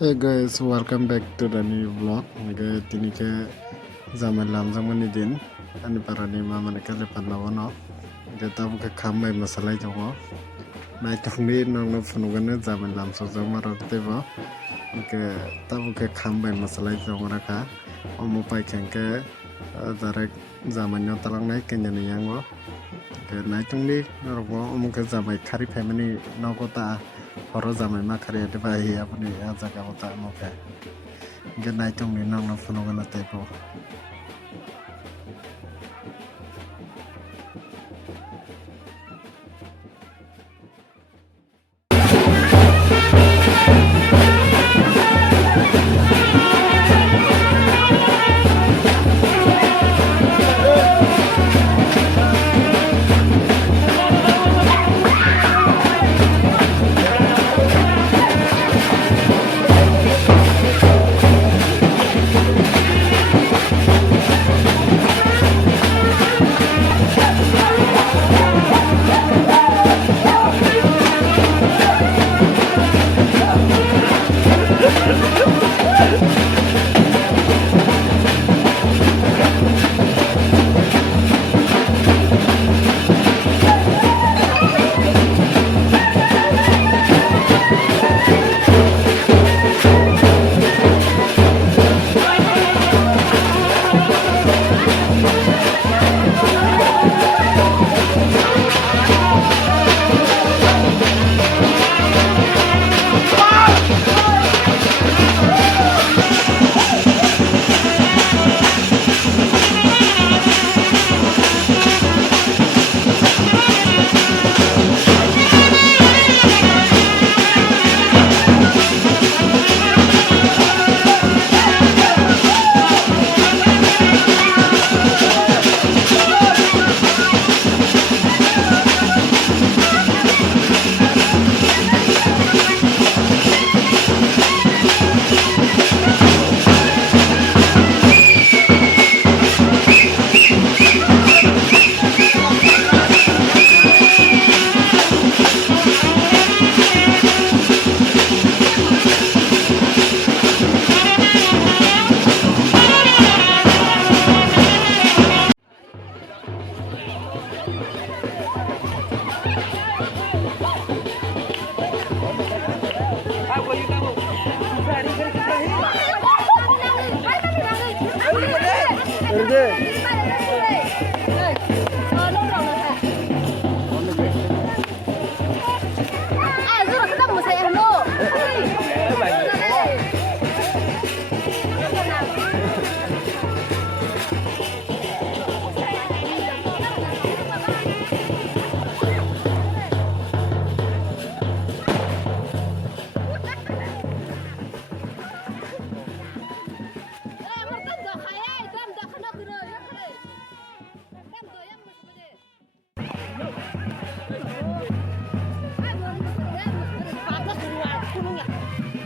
Hey guys, welcome back to the new vlog. Nge tini ke zaman lam zaman ni din. Ani para ni mama ne kale panlawa no. Nge tabu ke khambai masalai jongo. Nai tangni nong no funugane zaman lam so jong maro tebo. Nge tabu ke khambai masalai jongo raka. Omo pai kengke direct zaman nyo talang nai kenya ni yango. Nge nai tangni norogo omo ke zaman khari family no kota. Horo zaman makari ada bayi apa nih ya jaga otak mau kayak gak naik nih nong nong funungan tepo.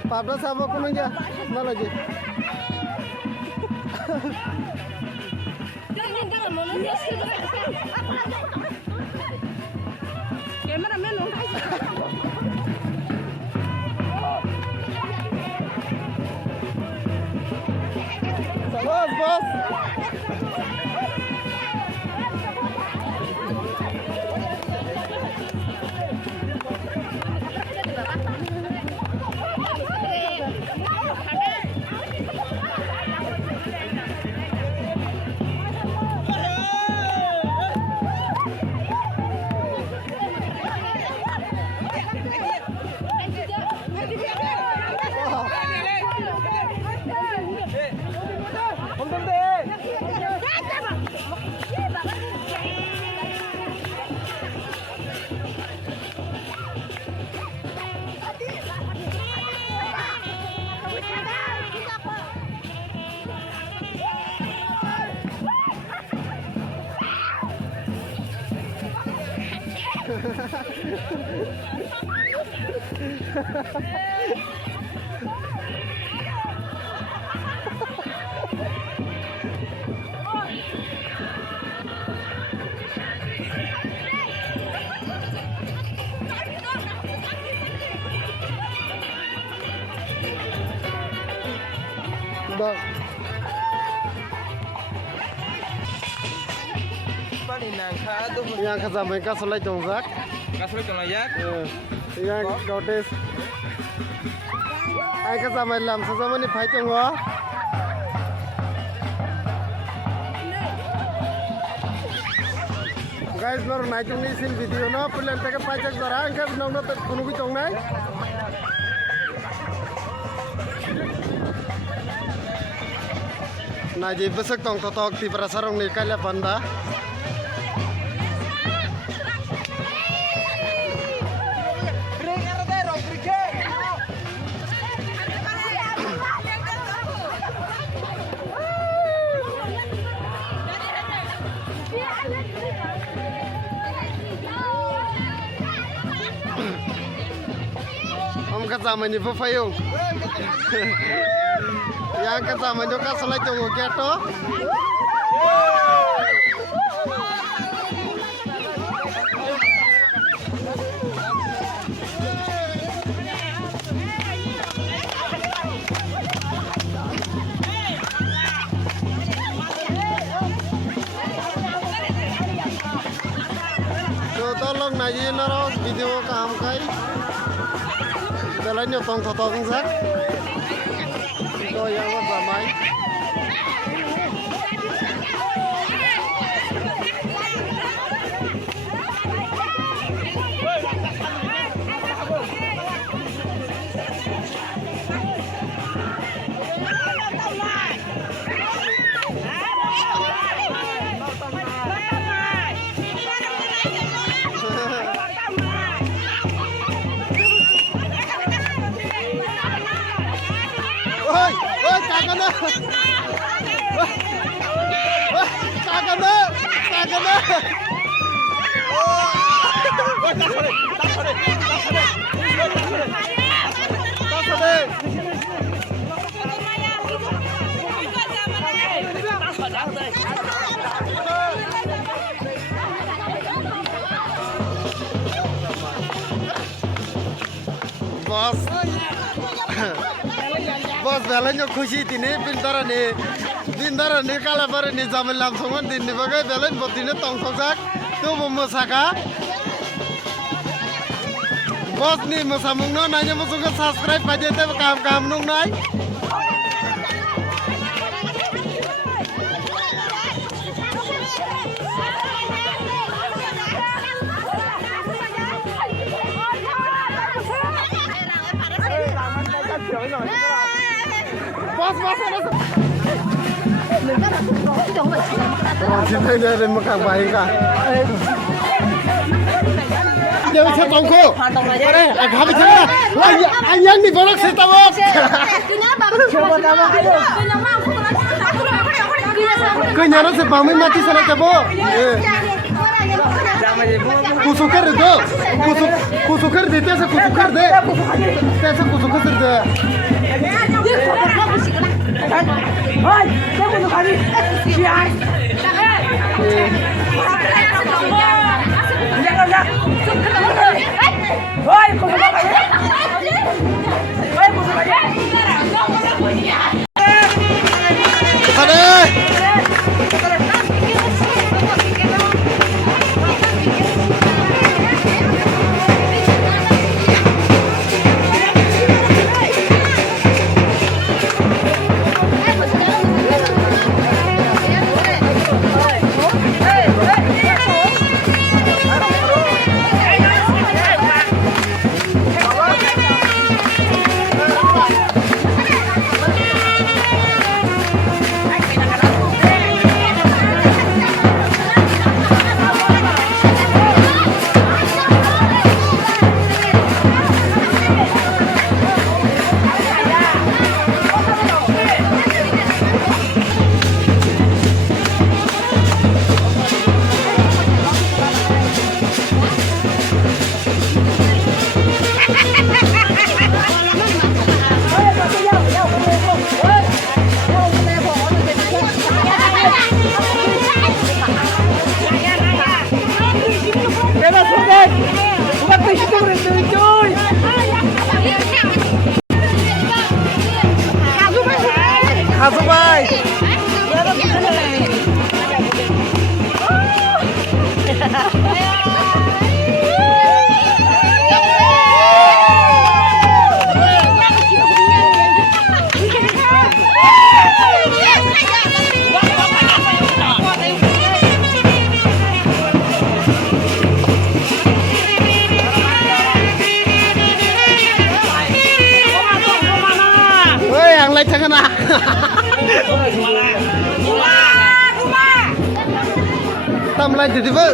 Pablo sama kuno ya, mana lagi? Salam bos. Bang. Yang kesamai kasolai jongjak. Kasolai jongjak. Yang gotes. Ai kesamai lam sesama ni phai jongwa. Guys, lor naik ni sin video no, pulen teke pajak zara, angkat nong no kuno bicong nai. Naji besok tong totok di perasarong ni kala panda. Om kasama ni Pupayung. Yang kasama juga selai tunggu keto. So tolong naji naro video kam kai. Jalannya tong sak. Itu yang ramai. Cagana. Bos. Bos belanya खुशी tini bintara ni kala bare ni jamel lam songon din ni bagai belen botine tong sojak tu musaka bos ni musamung no nanya musuka subscribe aja te kam nung nai bos Cinta dari Mekah baik kah? Dia bisa tongko. Agak habis sana. Ayang di bolak saya tahu. Kenyara sepami mati sana cabo. Kusukar itu. Kusukar deh. Tesa kusukar deh. Tesa kusukar deh. Hoi, saya bunuh kali. Siang. Jangan. Hoi, bunuh kali. Hoi, bunuh kali. Ada. Hey! हाजोबाय yang lain jangan ah. Tamlay di tiba.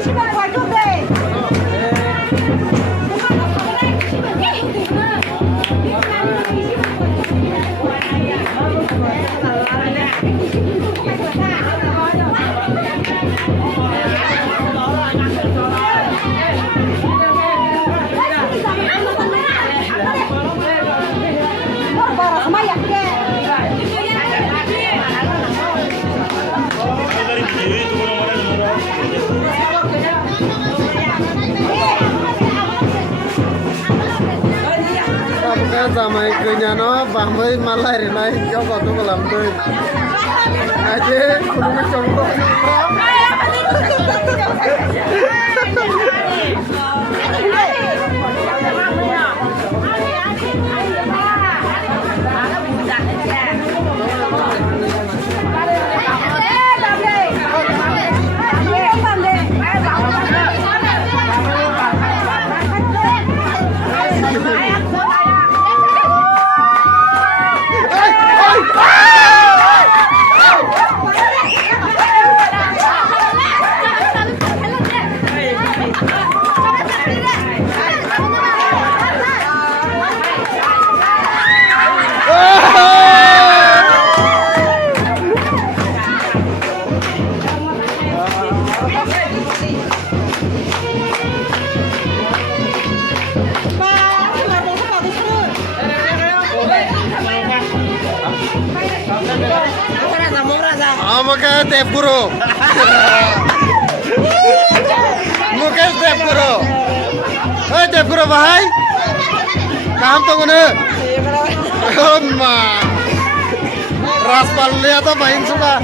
Sama ikannya no, bambai malah renai kau kau tu kelam tu. Aje, kurang contoh. Muka tep guru. Muka tep guru. Hei tep guru bahai. Kaham tu guna. Amma. Raspal lihat apa main suka.